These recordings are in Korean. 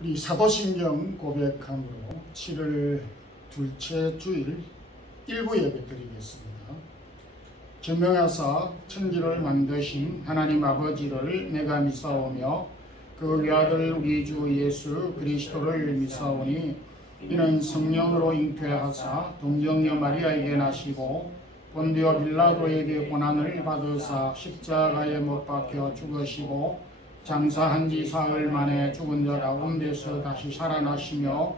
우리 사도신경 고백함으로 7월 둘째 주일 일부 예배 드리겠습니다. 전명하사 천지를 만드신 하나님 아버지를 내가 믿사오며 그 외아들 우리 주 예수 그리스도를 믿사오니 이는 성령으로 잉태하사 동정녀 마리아에게 나시고 본디오 빌라도에게 고난을 받으사 십자가에 못 박혀 죽으시고 장사한 지 사흘 만에 죽은 자 가운데서 다시 살아나시며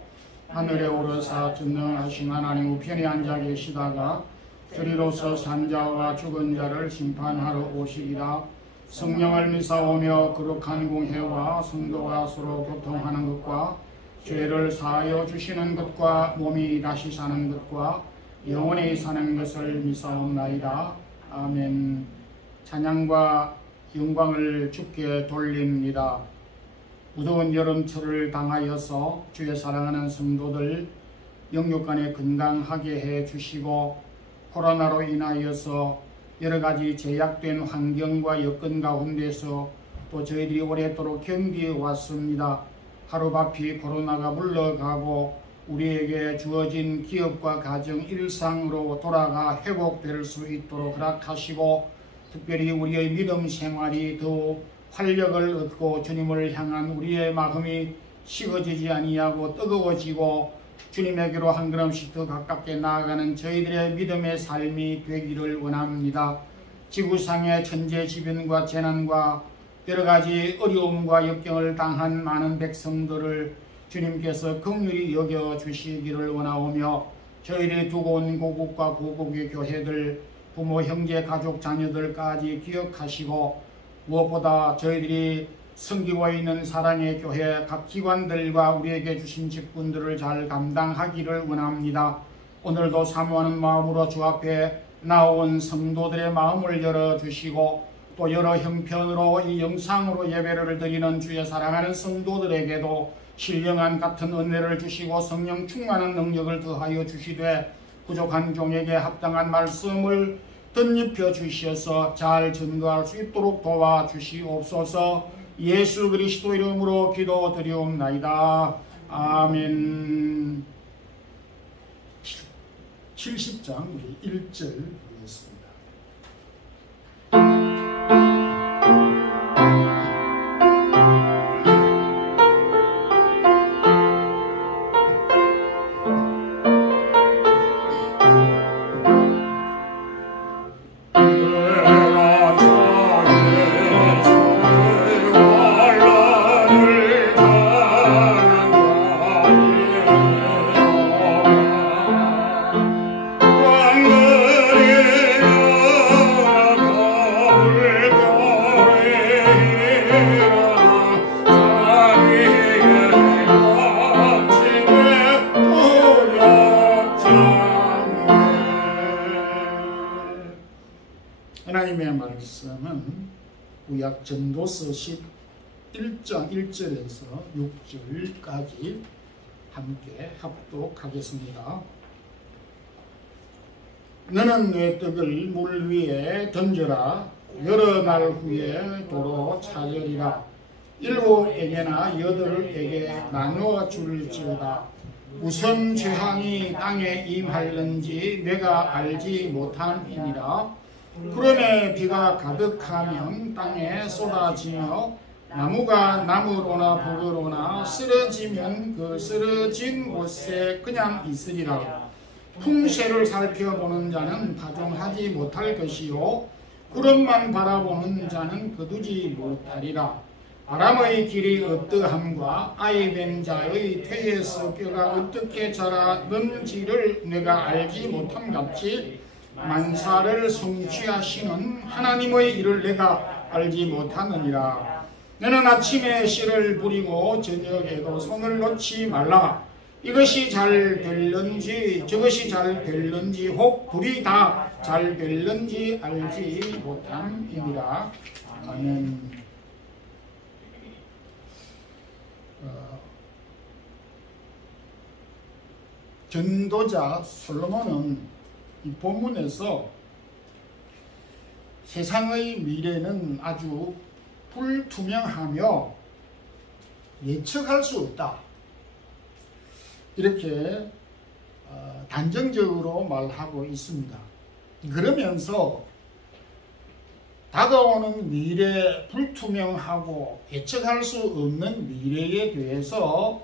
하늘에 오르사 전능하신 하나님 우편에 앉아 계시다가 저리로서 산자와 죽은 자를 심판하러 오시리라. 성령을 믿사오며 거룩한 공회와 성도가 서로 교통하는 것과 죄를 사하여 주시는 것과 몸이 다시 사는 것과 영원히 사는 것을 믿사옵나이다. 아멘. 찬양과 영광을 주께 돌립니다. 무더운 여름철을 당하여서 주의 사랑하는 성도들 영육간에 건강하게 해 주시고 코로나로 인하여서 여러가지 제약된 환경과 여건 가운데서 또 저희들이 오랫도록 견디어 왔습니다. 하루바피 코로나가 물러가고 우리에게 주어진 기업과 가정 일상으로 돌아가 회복될 수 있도록 허락하시고 특별히 우리의 믿음 생활이 더욱 활력을 얻고 주님을 향한 우리의 마음이 식어지지 아니하고 뜨거워지고 주님에게로 한 걸음씩 더 가깝게 나아가는 저희들의 믿음의 삶이 되기를 원합니다. 지구상의 천재지변과 재난과 여러가지 어려움과 역경을 당한 많은 백성들을 주님께서 긍휼히 여겨주시기를 원하오며 저희들이 두고 온 고국과 고국의 교회들 부모, 형제, 가족, 자녀들까지 기억하시고 무엇보다 저희들이 섬기고 있는 사랑의 교회 각 기관들과 우리에게 주신 직분들을 잘 감당하기를 원합니다. 오늘도 사모하는 마음으로 주 앞에 나온 성도들의 마음을 열어주시고 또 여러 형편으로 이 영상으로 예배를 드리는 주의 사랑하는 성도들에게도 신령한 같은 은혜를 주시고 성령 충만한 능력을 더하여 주시되 부족한 종에게 합당한 말씀을 덧입혀 주시어서 잘 전거할 수 있도록 도와주시옵소서. 예수 그리스도 이름으로 기도드리옵나이다. 아멘. 70장 우리 1절 보겠습니다. 하나님의 말씀은 구약 전도서 11장 1절에서 6절까지 함께 합독하겠습니다. 너는 내 떡을 물 위에 던져라. 여러 날 후에 도로 찾으리라. 7에게나 8에게 나누어 줄지어다. 무슨 재앙이 땅에 임할는지 내가 알지 못함이니라. 구름에 비가 가득하면 땅에 쏟아지며 나무가 나무로나 벽으로나 쓰러지면 그 쓰러진 곳에 그냥 있으리라. 풍새를 살펴보는 자는 파종하지 못할 것이요 구름만 바라보는 자는 거두지 못하리라. 바람의 길이 어떠함과 아이 된 자의 태에서 뼈가 어떻게 자라는지를 내가 알지 못함같이 만사를 성취하시는 하나님의 일을 내가 알지 못하느니라. 너는 아침에 씨를 뿌리고 저녁에도 손을 놓지 말라. 이것이 잘 될는지 저것이 잘 될는지 혹 둘이 다 잘 될는지 알지 못함이니라. 아멘. 전도자 솔로몬은 이 본문에서 세상의 미래는 아주 불투명하며 예측할 수 없다. 이렇게 단정적으로 말하고 있습니다. 그러면서 다가오는 미래, 불투명하고 예측할 수 없는 미래에 대해서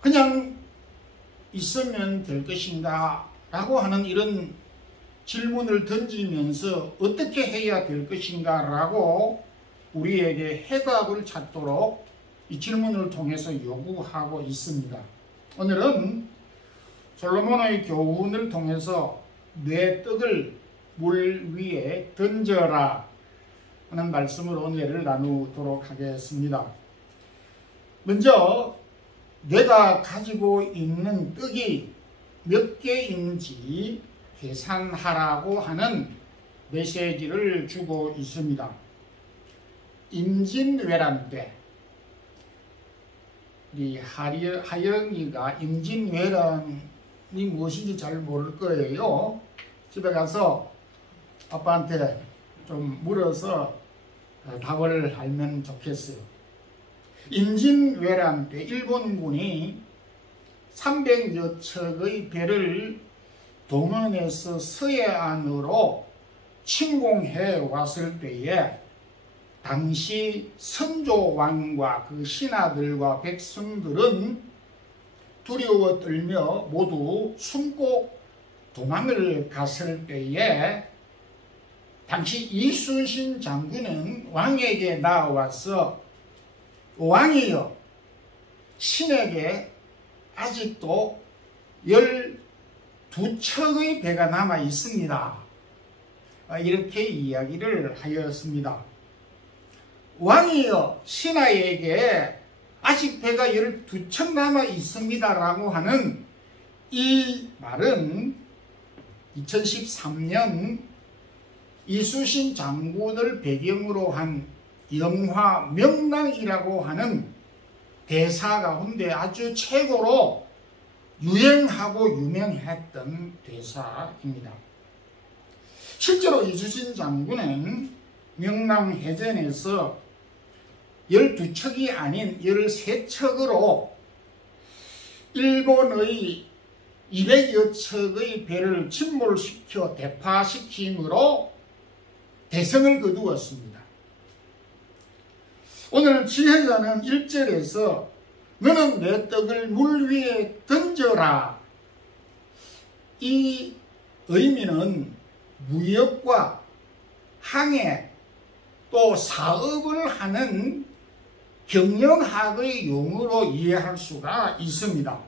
그냥 있으면 될 것인가 라고 하는 이런 질문을 던지면서 어떻게 해야 될 것인가 라고 우리에게 해답을 찾도록 이 질문을 통해서 요구하고 있습니다. 오늘은 솔로몬의 교훈을 통해서 내 떡을 물 위에 던져라 하는 말씀으로 은혜를 나누도록 하겠습니다. 먼저 내가 가지고 있는 떡이 몇 개인지 계산하라고 하는 메시지를 주고 있습니다. 임진왜란 때 하영이가 임진왜란이 무엇인지 잘 모를 거예요. 집에 가서 아빠한테 좀 물어서 답을 알면 좋겠어요. 임진왜란 때 일본군이 300여 척의 배를 동원해서 서해안으로 침공해 왔을 때에 당시 선조왕과 그 신하들과 백성들은 두려워 떨며 모두 숨고 도망을 갔을 때에 당시 이순신 장군은 왕에게 나와서 왕이여, 신에게 아직도 12척의 배가 남아 있습니다. 이렇게 이야기를 하였습니다. 왕이여, 신하에게 아직 배가 12척 남아 있습니다 라고 하는 이 말은 2013년 이순신 장군을 배경으로 한 영화 명랑이라고 하는 대사 가운데 아주 최고로 유행하고 유명했던 대사입니다. 실제로 이순신 장군은 명랑해전에서 12척이 아닌 13척으로 일본의 200여 척의 배를 침몰시켜 대파시킴으로 대성을 거두었습니다. 오늘 지혜자는 1절에서 너는 내 떡을 물 위에 던져라. 이 의미는 무역과 항해 또 사업을 하는 경영학의 용어로 이해할 수가 있습니다.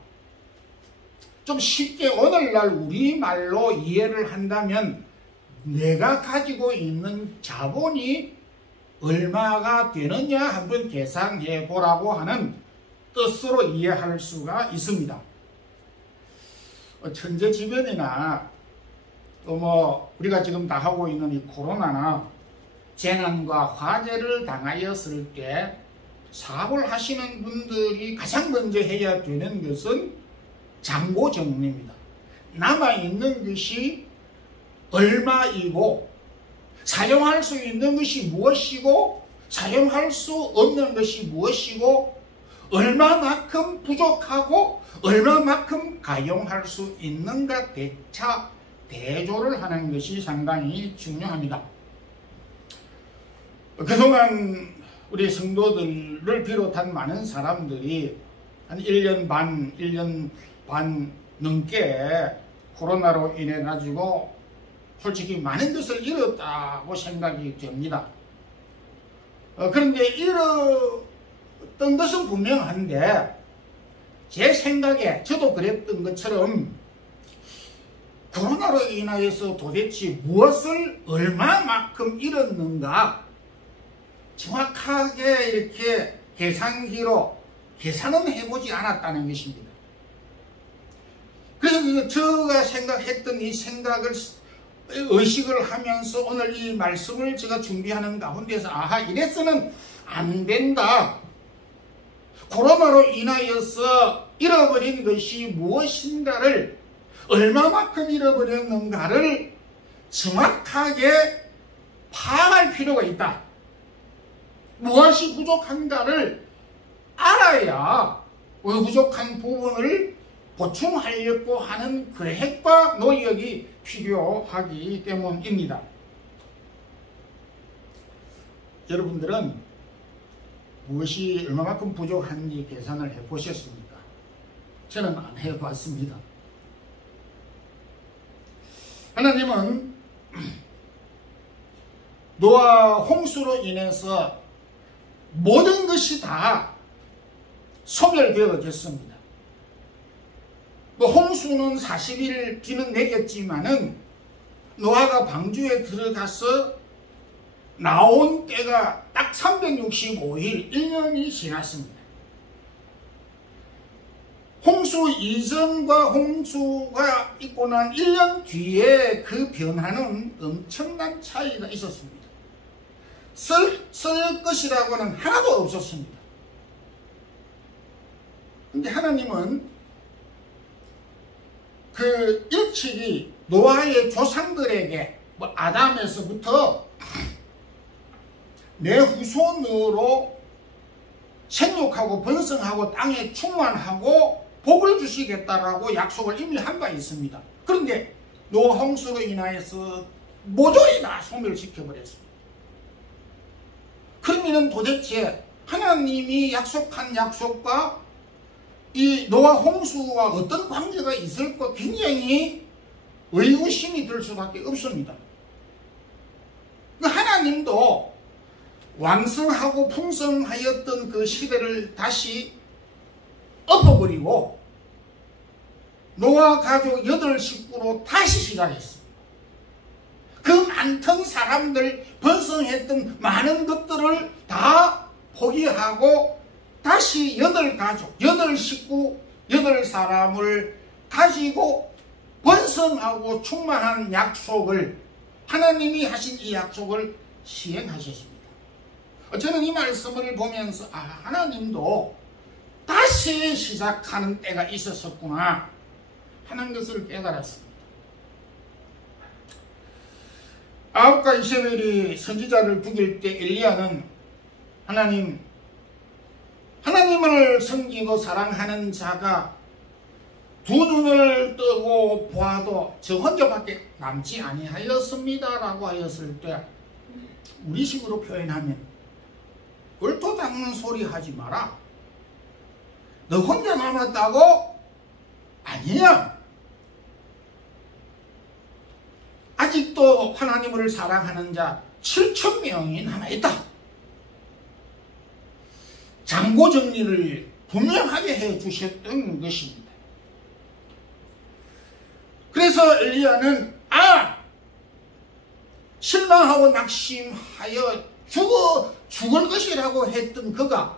좀 쉽게 오늘날 우리말로 이해를 한다면 내가 가지고 있는 자본이 얼마가 되느냐 한번 계산해 보라고 하는 뜻으로 이해할 수가 있습니다. 천재지변이나 또 우리가 지금 다 하고 있는 이 코로나나 재난과 화재를 당하였을 때 사업을 하시는 분들이 가장 먼저 해야 되는 것은 잔고 정리입니다. 남아있는 것이 얼마이고 사용할 수 있는 것이 무엇이고 사용할 수 없는 것이 무엇이고 얼마만큼 부족하고 얼마만큼 가용할 수 있는가 대차 대조를 하는 것이 상당히 중요합니다. 그동안 우리 성도들을 비롯한 많은 사람들이 한 1년 반 넘게 코로나로 인해 가지고 솔직히 많은 것을 잃었다고 생각이 됩니다. 그런데 잃었던 것은 분명한데 제 생각에 저도 그랬던 것처럼 코로나로 인하여서 도대체 무엇을 얼마만큼 잃었는가 정확하게 이렇게 계산기로 계산은 해보지 않았다는 것입니다. 그래서 제가 생각했던 이 생각을 의식을 하면서 오늘 이 말씀을 제가 준비하는 가운데서 아하 이래서는 안 된다. 코로나로 인하여서 잃어버린 것이 무엇인가를 얼마만큼 잃어버렸는가를 정확하게 파악할 필요가 있다. 무엇이 부족한가를 알아야 부족한 부분을 보충하려고 하는 계획과 노력이 필요하기 때문입니다. 여러분들은 무엇이 얼마만큼 부족한지 계산을 해보셨습니까? 저는 안 해봤습니다. 하나님은 노아 홍수로 인해서 모든 것이 다 소멸되어졌습니다. 홍수는 40일 뒤는 내렸지만은 노아가 방주에 들어가서 나온 때가 딱 365일, 1년이 지났습니다. 홍수 이전과 홍수가 있고 난 1년 뒤에 그 변화는 엄청난 차이가 있었습니다. 쓸 것이라고는 하나도 없었습니다. 근데 하나님은 그 일찍이 노아의 조상들에게 아담에서부터 내 후손으로 생육하고 번성하고 땅에 충만하고 복을 주시겠다라고 약속을 이미 한 바 있습니다. 그런데 노아 홍수로 인하여서 모조리 다 소멸시켜버렸습니다. 그러면 도대체 하나님이 약속한 약속과 이 노아 홍수와 어떤 관계가 있을까 굉장히 의구심이 들 수밖에 없습니다. 하나님도 왕성하고 풍성하였던 그 시대를 다시 엎어버리고 노아 가족 8식구로 다시 시작했습니다. 그 많던 사람들, 번성했던 많은 것들을 다 포기하고 다시 8가족, 8식구, 8사람을 가지고 번성하고 충만한 약속을, 하나님이 하신 이 약속을 시행하셨습니다. 저는 이 말씀을 보면서 하나님도 다시 시작하는 때가 있었구나 하는 것을 깨달았습니다. 아합과 이세벨이 선지자를 죽일 때 엘리야는 하나님을 섬기고 사랑하는 자가 두 눈을 뜨고 보아도 저 혼자밖에 남지 아니하였습니다 라고 하였을 때 우리식으로 표현하면 얼토 닦는 소리 하지 마라. 너 혼자 남았다고? 아니야. 아직도 하나님을 사랑하는 자 7,000명이 남아있다. 장고정리를 분명하게 해주셨던 것입니다. 그래서 엘리야는 실망하고 낙심하여 죽을 것이라고 했던 그가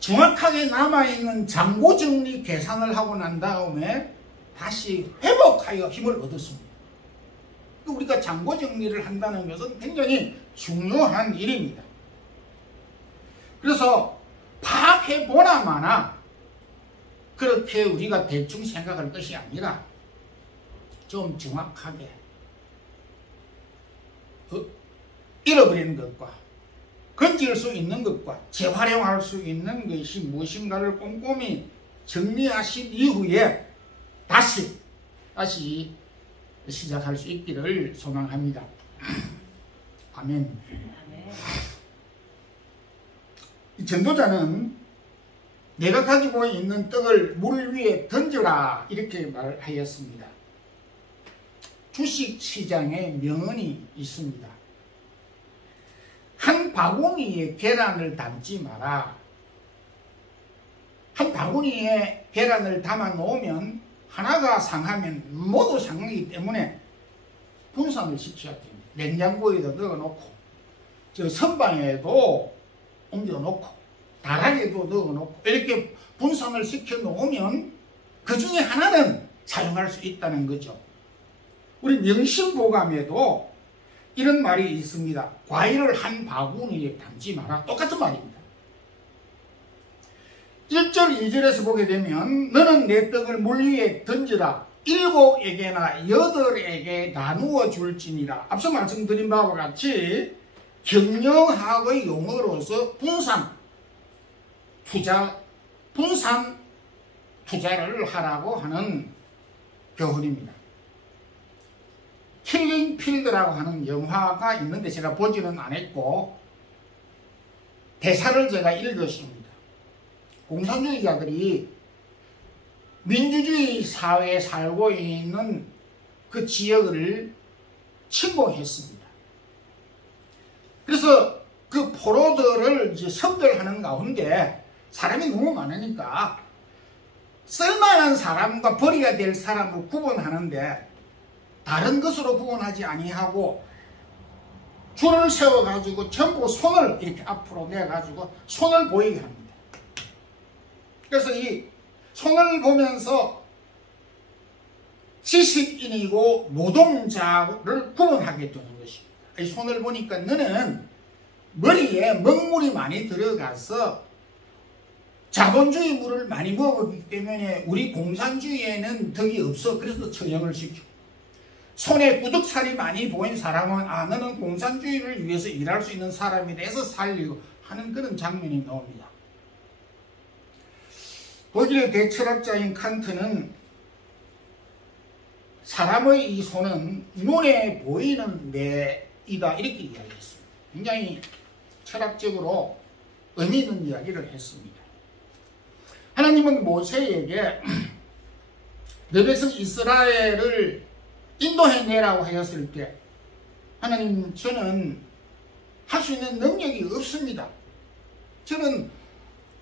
정확하게 남아있는 장고정리 계산을 하고 난 다음에 다시 회복하여 힘을 얻었습니다. 우리가 장고정리를 한다는 것은 굉장히 중요한 일입니다. 그래서 파악해보나 마나 그렇게 우리가 대충 생각할 것이 아니라 좀 정확하게 잃어버린 것과 건질 수 있는 것과 재활용할 수 있는 것이 무엇인가를 꼼꼼히 정리하신 이후에 다시 시작할 수 있기를 소망합니다. 아멘. 이 전도자는 내가 가지고 있는 떡을 물 위에 던져라 이렇게 말하였습니다. 주식시장에 명언이 있습니다. 한 바구니에 계란을 담지 마라. 한 바구니에 계란을 담아 놓으면 하나가 상하면 모두 상하기 때문에 분산을 시켜야 됩니다. 냉장고에도 넣어놓고 저 선반에도 옮겨놓고 다락에도 넣어놓고 이렇게 분산을 시켜 놓으면 그 중에 하나는 사용할 수 있다는 거죠. 우리 명심보감에도 이런 말이 있습니다. 과일을 한 바구니에 담지 마라. 똑같은 말입니다. 1절 2절에서 보게 되면 너는 내 떡을 물 위에 던지라. 7에게나 8에게 나누어 줄지니라. 앞서 말씀드린 바와 같이 경영학의 용어로서 분산, 분산 투자를 하라고 하는 교훈입니다. 킬링 필드라고 하는 영화가 있는데 제가 보지는 않았고 대사를 제가 읽었습니다. 공산주의자들이 민주주의 사회에 살고 있는 그 지역을 침공했습니다. 그래서 그 포로들을 이제 선별하는 가운데 사람이 너무 많으니까 쓸만한 사람과 버려야 될 사람을 구분하는데 다른 것으로 구분하지 아니하고 줄을 세워가지고 전부 손을 이렇게 앞으로 내가지고 손을 보이게 합니다. 그래서 이 손을 보면서 지식인이고 노동자를 구분하게 되는 것입니다. 이 손을 보니까 너는 머리에 먹물이 많이 들어가서 자본주의 물을 많이 먹었기 때문에 우리 공산주의에는 덕이 없어. 그래서 처형을 시켜. 손에 구둑살이 많이 보인 사람은 너는 공산주의를 위해서 일할 수 있는 사람이다 해서 살리고 하는 그런 장면이 나옵니다. 독일의 대철학자인 칸트는 사람의 이 손은 눈에 보이는 뇌이다 이렇게 이야기했습니다. 굉장히 철학적으로 의미 있는 이야기를 했습니다. 하나님은 모세에게 내 백성 이스라엘을 인도해내라고 하였을 때 하나님 저는 할 수 있는 능력이 없습니다. 저는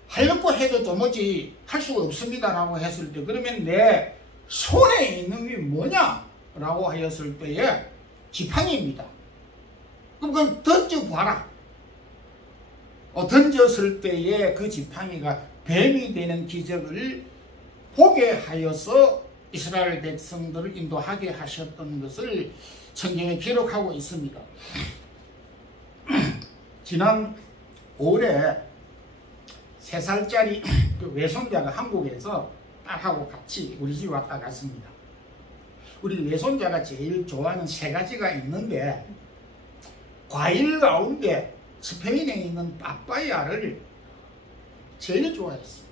하려고 해도 도무지 할 수가 없습니다 라고 했을 때 그러면 내 손에 있는 게 뭐냐 라고 하였을 때에 지팡이입니다. 그럼 그걸 던져봐라. 던졌을 때에 그 지팡이가 뱀이 되는 기적을 보게 하여서 이스라엘 백성들을 인도하게 하셨던 것을 성경에 기록하고 있습니다. 지난 5월에 3살짜리 그 외손자가 한국에서 딸하고 같이 우리 집 왔다 갔습니다. 우리 외손자가 제일 좋아하는 3가지가 있는데 과일 가운데 스페인에 있는 빠빠야를 제일 좋아했어요.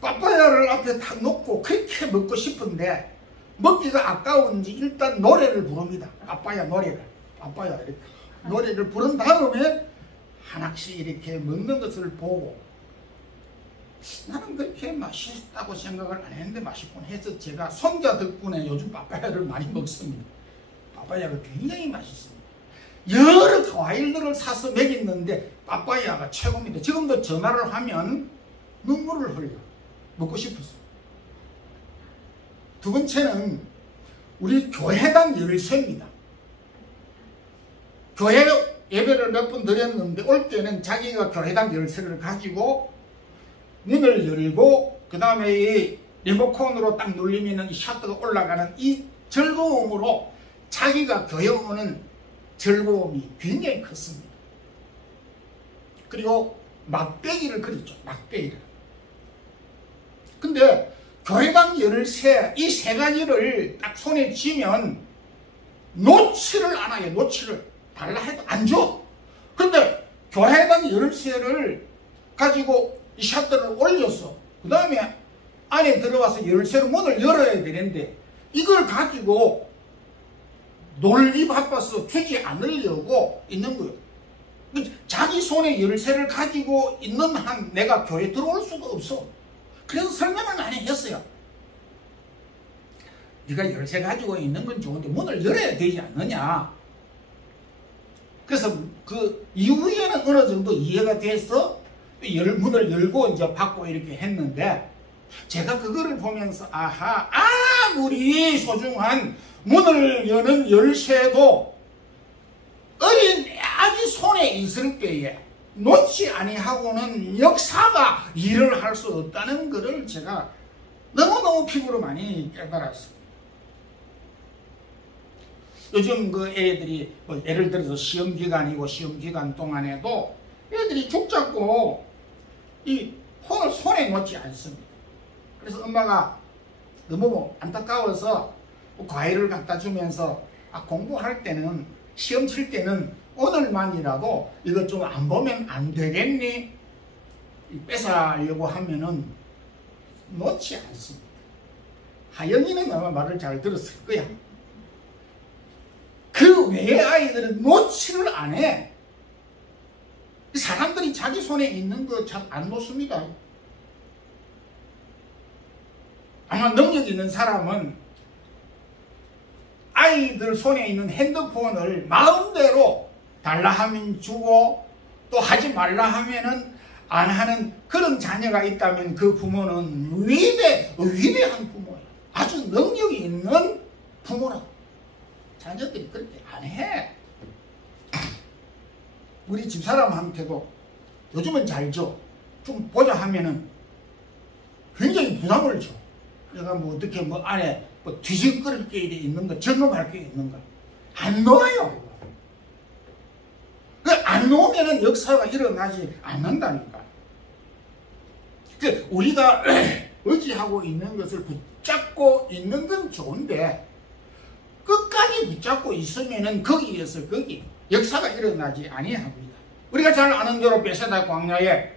빠빠야를 앞에 탁 놓고 그렇게 먹고 싶은데 먹기가 아까운지 일단 노래를 부릅니다. 빠빠야 노래를. 빠빠야 이렇게 노래를 부른 다음에 하나씩 이렇게 먹는 것을 보고 나는 그렇게 맛있다고 생각을 안 했는데 맛있군 해서 제가 손자 덕분에 요즘 빠빠야를 많이 먹습니다. 빠빠야가 굉장히 맛있습니다. 여러 과일들을 사서 먹였는데 빠빠야가 최고입니다. 지금도 전화를 하면 눈물을 흘려. 먹고 싶었어요. 두 번째는 우리 교회당 열쇠입니다. 교회 예배를 몇 번 드렸는데 올 때는 자기가 교회당 열쇠를 가지고 문을 열고 그 다음에 이 리모컨으로 딱 눌리면 이 셔터가 올라가는 이 즐거움으로 자기가 교회 오는 즐거움이 굉장히 컸습니다. 그리고 막대기를 그렸죠. 막대기를. 근데 교회당 열쇠 이 3가지를 딱 손에 쥐면 놓지를 않아요. 놓지를 달라 해도 안 줘. 근데 교회당 열쇠를 가지고 이 셔터를 올렸어. 그 다음에 안에 들어와서 열쇠로 문을 열어야 되는데 이걸 가지고 놀기 바빠서 주지 않으려고 있는 거예요. 자기 손에 열쇠를 가지고 있는 한 내가 교회 들어올 수가 없어. 그래서 설명을 많이 했어요. 네가 열쇠 가지고 있는 건 좋은데 문을 열어야 되지 않느냐. 그래서 그 이후에는 어느 정도 이해가 돼서 문을 열고 이제 받고 이렇게 했는데 제가 그거를 보면서 아무리 소중한 문을 여는 열쇠도 어린 아기 손에 있을 때에 놓지 아니하고는 역사가 일을 할 수 없다는 것을 제가 너무너무 피부로 많이 깨달았습니다. 요즘 그 애들이 뭐 예를 들어서 시험기간이고 시험기간 동안에도 애들이 죽잡고 이 폰을 손에 놓지 않습니다. 그래서 엄마가 너무 안타까워서 과일을 갖다 주면서 공부할 때는 시험 칠 때는 오늘만이라도 이거 좀 안 보면 안 되겠니? 뺏어가려고 하면은 놓지 않습니다. 하영이는 아마 말을 잘 들었을 거야. 그 외의 아이들은 놓지를 안 해. 사람들이 자기 손에 있는 거 잘 안 놓습니다. 아마 능력 있는 사람은 아이들 손에 있는 핸드폰을 마음대로 달라 하면 주고 또 하지 말라 하면은 안 하는 그런 자녀가 있다면 그 부모는 위대한 부모예요. 아주 능력이 있는 부모라고. 자녀들이 그렇게 안 해. 우리 집사람한테도 요즘은 잘 줘. 좀 보자 하면은 굉장히 부담을 줘. 내가 뭐 어떻게 뭐 안에 뭐 뒤적거릴 게 있는가, 점검할 게 있는가. 안 놓아요. 안 놓으면은 역사가 일어나지 않는다니까. 우리가 의지하고 있는 것을 붙잡고 있는 건 좋은데, 끝까지 붙잡고 있으면은 거기에서 거기 역사가 일어나지 아니합니다. 우리가 잘 아는 대로 베세다 광야에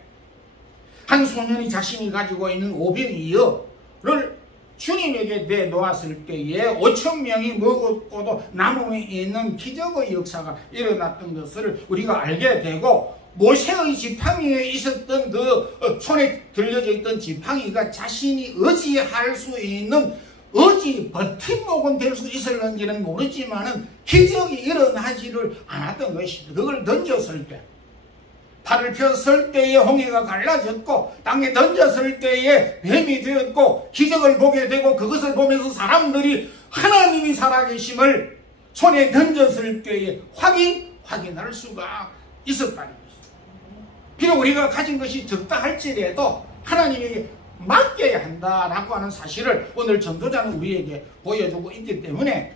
한 소년이 자신이 가지고 있는 오병이어를 주님에게 내놓았을 때에 5,000명이 먹었고도 남음에 있는 기적의 역사가 일어났던 것을 우리가 알게 되고, 모세의 지팡이에 있었던 그 손에 들려져 있던 지팡이가 자신이 의지할 수 있는 버팀목은 될 수 있을는지는 모르지만은 기적이 일어나지를 않았던 것입니다. 그걸 던졌을 때, 팔을 폈을 때에 홍해가 갈라졌고, 땅에 던졌을 때에 뱀이 되었고, 기적을 보게 되고, 그것을 보면서 사람들이 하나님이 살아계심을 손에 던졌을 때에 확인할 수가 있었다는 것입니다. 비록 우리가 가진 것이 적다 할지라도 하나님에게 맡겨야 한다라고 하는 사실을 오늘 전도자는 우리에게 보여주고 있기 때문에,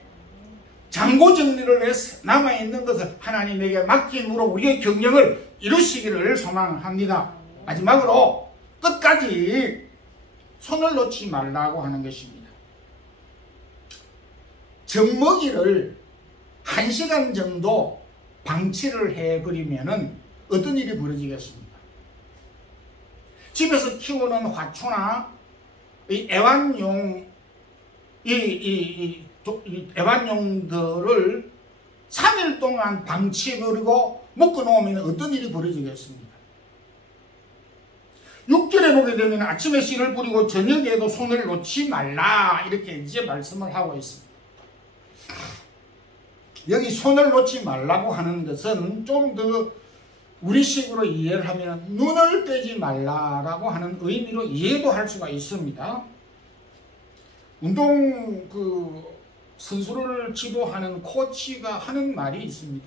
장고 정리를 해서 남아있는 것을 하나님에게 맡김으로 우리의 경영을 이루시기를 소망합니다. 마지막으로 끝까지 손을 놓지 말라고 하는 것입니다. 젖먹이를 1시간 정도 방치를 해버리면은 어떤 일이 벌어지겠습니까? 집에서 키우는 화초나 이 애완용들을 3일 동안 방치해버리고 묶어놓으면 어떤 일이 벌어지겠습니까? 6절에 보게 되면 아침에 씨를 뿌리고 저녁에도 손을 놓지 말라, 이렇게 이제 말씀을 하고 있습니다. 여기 손을 놓지 말라고 하는 것은 좀 더 우리식으로 이해를 하면 눈을 떼지 말라라고 하는 의미로 이해도 할 수가 있습니다. 운동 선수를 지도하는 코치가 하는 말이 있습니다.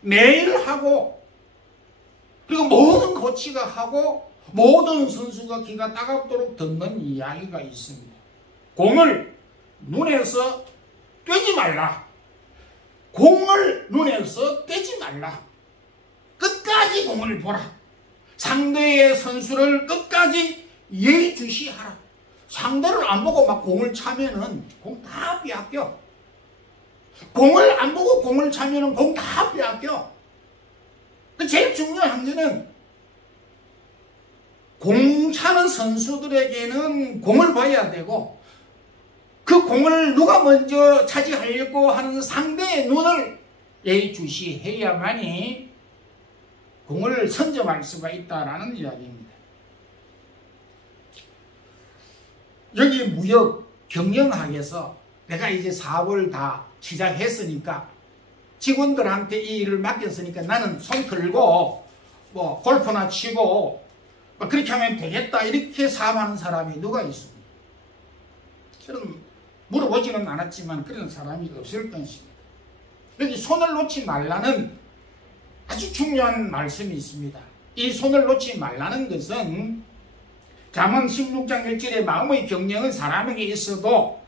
매일 하고, 그리고 모든 코치가 하고 모든 선수가 귀가 따갑도록 듣는 이야기가 있습니다. 공을 눈에서 떼지 말라. 공을 눈에서 떼지 말라. 끝까지 공을 보라. 상대의 선수를 끝까지 예의주시하라. 상대를 안 보고 막 공을 차면은 공 다 빼앗겨. 공을 안 보고 공을 차면은 공 다 빼앗겨. 제일 중요한 거는 공 차는 선수들에게는 공을 봐야 되고, 그 공을 누가 먼저 차지하려고 하는 상대의 눈을 예의주시해야만이 공을 선점할 수가 있다라는 이야기입니다. 여기 무역 경영학에서 내가 이제 사업을 다 시작했으니까, 직원들한테 이 일을 맡겼으니까 나는 손 들고 뭐 골프나 치고 그렇게 하면 되겠다, 이렇게 사업하는 사람이 누가 있습니까? 저는 물어보지는 않았지만 그런 사람이 없을 것입니다. 여기 손을 놓지 말라는 아주 중요한 말씀이 있습니다. 이 손을 놓지 말라는 것은 잠언 16장 1절에 마음의 경영은 사람에게 있어도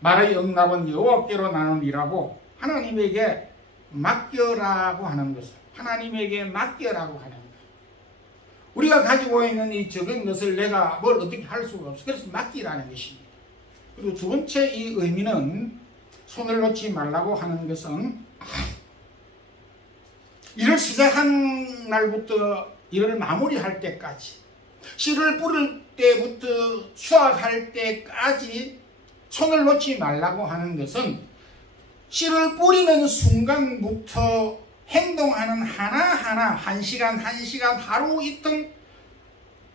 말의 응답은 여호와께로 나누니라고, 하나님에게 맡겨라고 하는 것을, 하나님에게 맡겨라고 하는 것. 우리가 가지고 있는 이 적은 것을 내가 뭘 어떻게 할 수가 없어. 그래서 맡기라는 것입니다. 그리고 두 번째 이 의미는, 손을 놓지 말라고 하는 것은 일을 시작한 날부터 일을 마무리할 때까지, 씨를 뿌릴 때부터 수확할 때까지 손을 놓지 말라고 하는 것은 씨를 뿌리는 순간부터 행동하는 하나하나, 한 시간 한 시간, 하루 이틀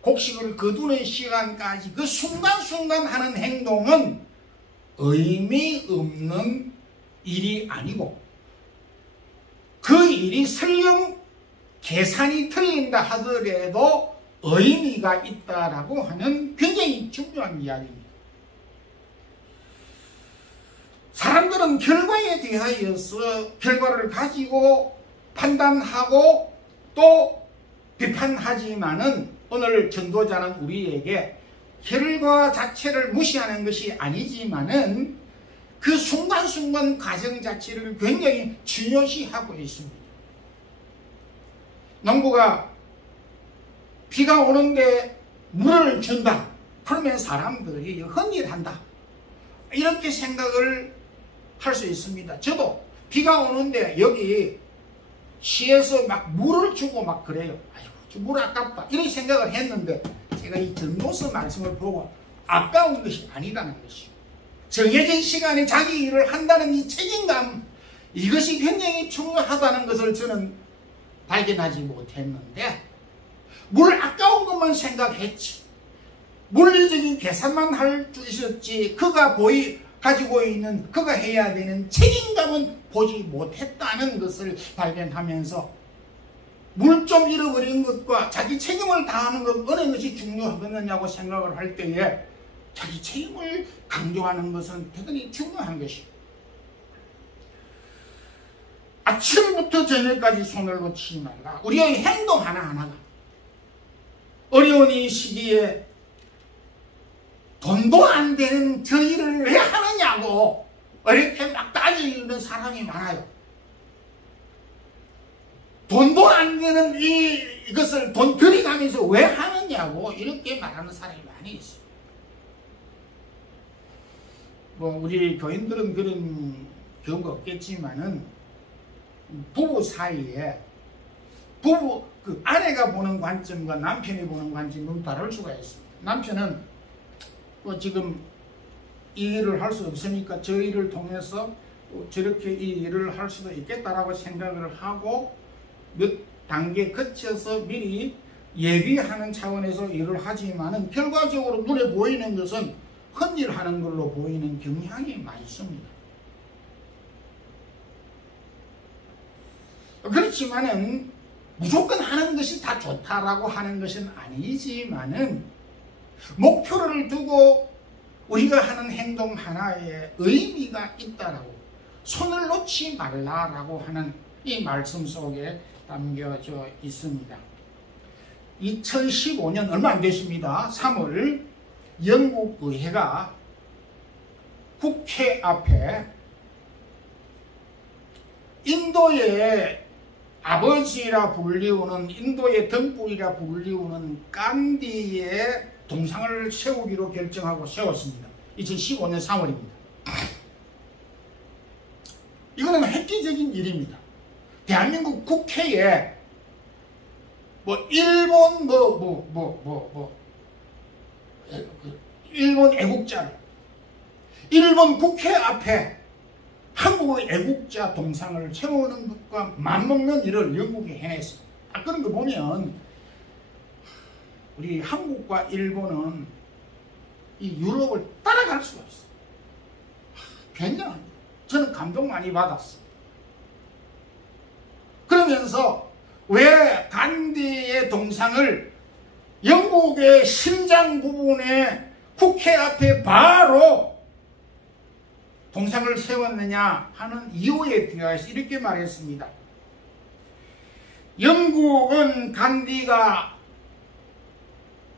곡식을 거두는 시간까지 그 순간순간 하는 행동은 의미 없는 일이 아니고, 그 일이 설령 계산이 틀린다 하더라도 의미가 있다라고 하는 굉장히 중요한 이야기입니다. 사람들은 결과에 대하여서 결과를 가지고 판단하고 또 비판하지만은, 오늘 전도자는 우리에게 결과 자체를 무시하는 것이 아니지만은 그 순간순간 과정 자체를 굉장히 중요시하고 있습니다. 농부가 비가 오는데 물을 준다, 그러면 사람들이 헛일한다, 이렇게 생각을 할 수 있습니다. 저도 비가 오는데 여기 시에서 막 물을 주고 막 그래요. 아이고, 물 아깝다, 이런 생각을 했는데, 제가 이 전도서 말씀을 보고 아까운 것이 아니라는 것이요, 정해진 시간에 자기 일을 한다는 이 책임감, 이것이 굉장히 중요하다는 것을 저는 발견하지 못했는데, 물 아까운 것만 생각했지, 물리적인 계산만 할 수 있었지, 그가 가지고 있는, 그가 해야 되는 책임감은 보지 못했다는 것을 발견하면서, 물 좀 잃어버린 것과 자기 책임을 다하는 것, 어느 것이 중요하겠느냐고 생각을 할 때에 자기 책임을 강조하는 것은 대단히 중요한 것이에요. 아침부터 저녁까지 손을 놓지 말라. 우리의 행동 하나하나가 어려운 이 시기에 돈도 안 되는 저 일을 왜 하느냐고 이렇게 막 따지는 사람이 많아요. 돈도 안 되는 이것을 돈 들이가면서 왜 하느냐고 이렇게 말하는 사람이 많이 있어요. 뭐 우리 교인들은 그런 경우가 없겠지만은, 부부 사이에 그 아내가 보는 관점과 남편이 보는 관점은 다를 수가 있습니다. 남편은 뭐 지금 이 일을 할 수 없으니까 저 일을 통해서 저렇게 이 일을 할 수도 있겠다라고 생각을 하고 몇 단계 거쳐서 미리 예비하는 차원에서 일을 하지만은, 결과적으로 눈에 보이는 것은 헛일하는 걸로 보이는 경향이 많습니다. 그렇지만은 무조건 하는 것이 다 좋다라고 하는 것은 아니지만은, 목표를 두고 우리가 하는 행동 하나에 의미가 있다라고, 손을 놓지 말라라고 하는 이 말씀 속에 담겨져 있습니다. 2015년 얼마 안 됐습니다. 3월 영국 의회가 국회 앞에 인도의 아버지라 불리우는, 인도의 등불이라 불리우는 간디의 동상을 세우기로 결정하고 세웠습니다. 2015년 3월입니다. 이거는 획기적인 일입니다. 대한민국 국회에 일본 애국자를, 일본 국회 앞에 한국의 애국자 동상을 세우는 것과 맞먹는 일을 영국이 해냈습니다. 그런 거 보면 우리 한국과 일본은 이 유럽을 따라갈 수가 있어요. 굉장합니다. 저는 감동 많이 받았어요. 그러면서 왜 간디의 동상을 영국의 심장 부분에 국회 앞에 바로 동상을 세웠느냐 하는 이유에 대해서 이렇게 말했습니다. 영국은 간디가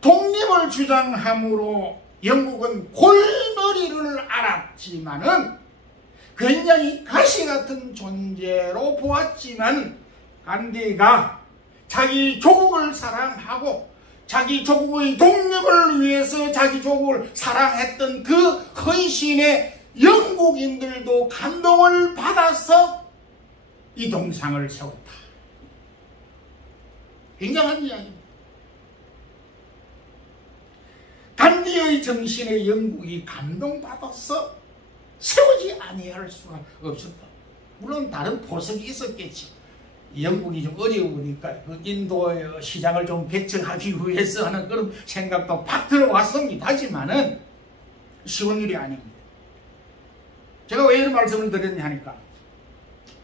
독립을 주장함으로 영국은 골머리를 앓았지만은, 굉장히 가시같은 존재로 보았지만, 간디가 자기 조국을 사랑하고 자기 조국의 독립을 위해서 자기 조국을 사랑했던 그 헌신에 영국인들도 감동을 받아서 이 동상을 세웠다. 굉장한 이야기입니다. 간디의 정신에 영국이 감동받아서 세우지 아니할 수가 없었다. 물론 다른 포석이 있었겠죠. 영국이 좀 어려우니까 그 인도의 시장을 좀 개척하기 위해서 하는 그런 생각도 팍 들어왔습니다. 하지만은 쉬운 일이 아닙니다. 제가 왜 이런 말씀을 드렸냐 하니까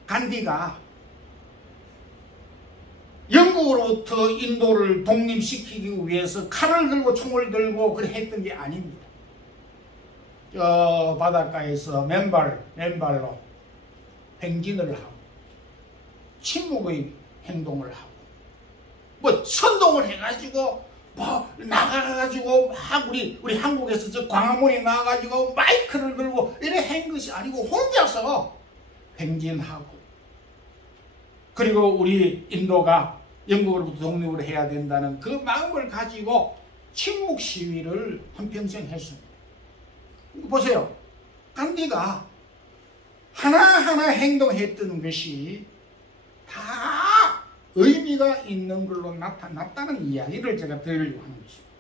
간디가 영국으로부터 인도를 독립시키기 위해서 칼을 들고 총을 들고 그래 했던 게 아닙니다. 저 바닷가에서 맨발로 행진을 하고 침묵의 행동을 하고 뭐 선동을 해가지고 뭐 나가가지고 막 우리 한국에서 저 광화문에 나가가지고 마이크를 들고 이래 한 것이 아니고 혼자서 행진하고 그리고 우리 인도가 영국으로부터 독립을 해야 된다는 그 마음을 가지고 침묵 시위를 한평생 했습니다. 보세요. 간디가 하나하나 행동했던 것이 다 의미가 있는 걸로 나타났다는 이야기를 제가 드리려고 하는 것입니다.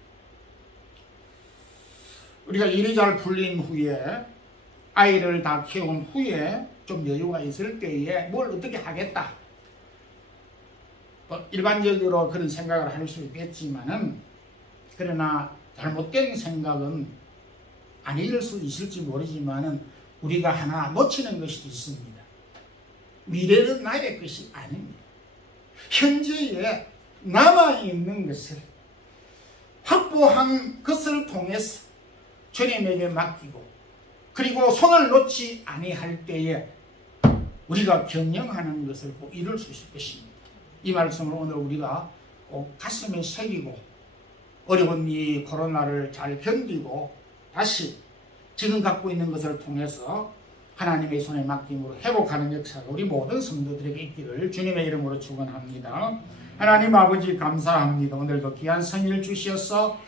우리가 일이 잘 풀린 후에 아이를 다 키운 후에 좀 여유가 있을 때에 뭘 어떻게 하겠다. 일반적으로 그런 생각을 할 수 있겠지만은 그러나 잘못된 생각은 아닐 수 있을지 모르지만은 우리가 하나 놓치는 것이 있습니다. 미래는 나의 것이 아닙니다. 현재에 남아있는 것을 확보한 것을 통해서 주님에게 맡기고 그리고 손을 놓지 아니할 때에 우리가 경영하는 것을 꼭 이룰 수 있을 것입니다. 이 말씀을 오늘 우리가 꼭 가슴에 새기고 어려운 이 코로나를 잘 견디고 다시 지금 갖고 있는 것을 통해서 하나님의 손에 맡김으로 회복하는 역사가 우리 모든 성도들에게 있기를 주님의 이름으로 축원합니다. 하나님 아버지 감사합니다. 오늘도 귀한 성일 주셔서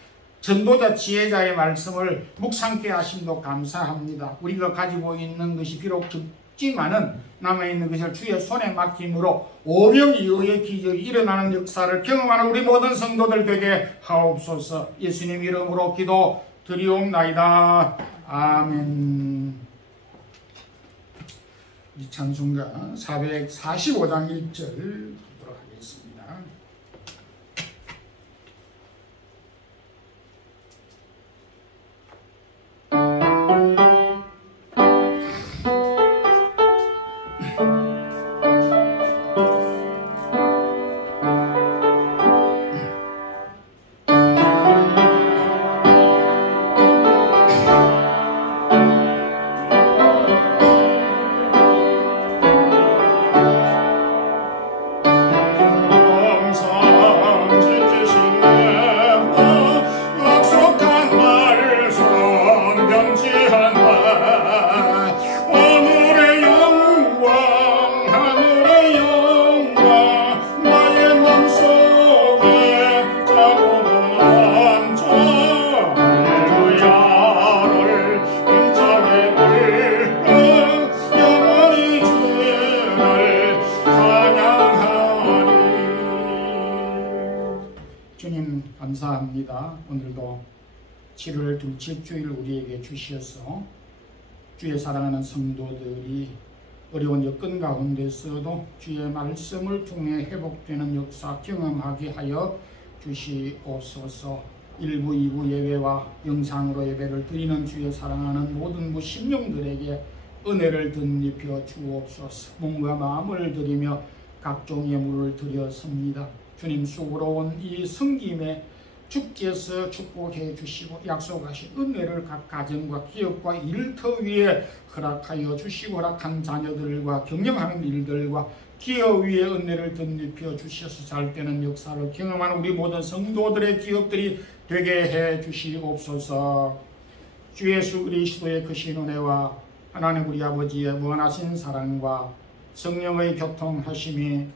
전도자 지혜자의 말씀을 묵상케 하심도 감사합니다. 우리가 가지고 있는 것이 비록 적지만은 남아있는 것을 주의 손에 맡김으로 오병이어의 기적이 일어나는 역사를 경험하는 우리 모든 성도들 되게 하옵소서. 예수님 이름으로 기도 드리옵나이다. 아멘. 이 찬송가 445장 1절 보도록 하겠습니다. 감사합니다. 오늘도 7월 둘째 주일 우리에게 주셔서 주의 사랑하는 성도들이 어려운 여건 가운데서도 주의 말씀을 통해 회복되는 역사 경험하게 하여 주시옵소서. 1부, 2부 예배와 영상으로 예배를 드리는 주의 사랑하는 모든 심령들에게 은혜를 덧입혀 주옵소서. 몸과 마음을 드리며 각종 예물을 드렸습니다. 주님 수고로운 이 섬김에 주께서 축복해 주시고 약속하신 은혜를 각 가정과 기업과 일터 위에 허락하여 주시고 허락한 자녀들과 경영하는 일들과 기업 위에 은혜를 덧입혀 주셔서 잘 되는 역사를 경험하는 우리 모든 성도들의 기업들이 되게 해 주시옵소서. 주 예수 그리스도의 크신 은혜와 하나님 우리 아버지의 무한하신 사랑과 성령의 교통하심이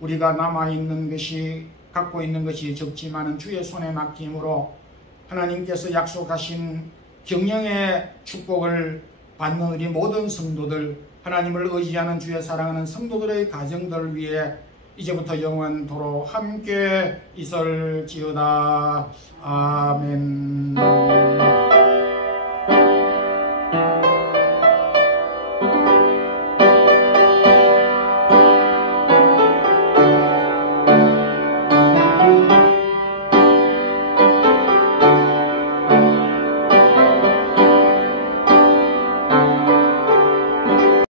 우리가 남아있는 것이 갖고 있는 것이 적지만은 주의 손에 맡김으로 하나님께서 약속하신 경영의 축복을 받는 우리 모든 성도들, 하나님을 의지하는 주의 사랑하는 성도들의 가정들 위해 이제부터 영원토록 함께 있을지어다. 아멘.